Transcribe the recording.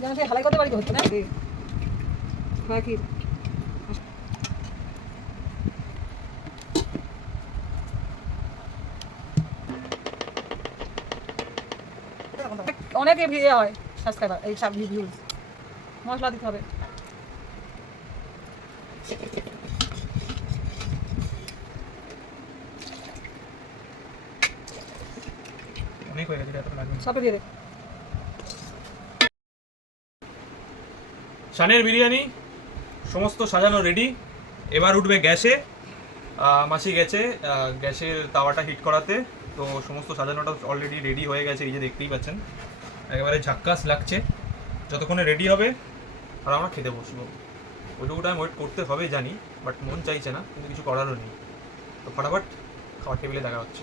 যেন সেই হালাই করতে পারি হচ্ছে না কি অনেক ইয়ে হয় সাবস্ক্রাইবার এই সব ভিউজ মশলা দিতে হবে অনেক হয়ে গেছে এত লাগবে সবে দিয়ে দে শানের বিরিয়ানি সমস্ত সাজানো রেডি এবার উঠবে গ্যাসে মাসি গেছে গ্যাসের তাওয়াটা হিট করাতে তো সমস্ত সাজানোটা অলরেডি রেডি হয়ে গেছে এই যে দেখতেই পাচ্ছেন একেবারে ঝাক্কাস লাগছে যতক্ষণে রেডি হবে আর আমরা খেতে বসবো ওইটুকু টাইম ওয়েট করতে হবে জানি বাট মন চাইছে না কিন্তু কিছু করারও নেই তো ফটাফট খাওয়ার টেবিলে দেখা হচ্ছে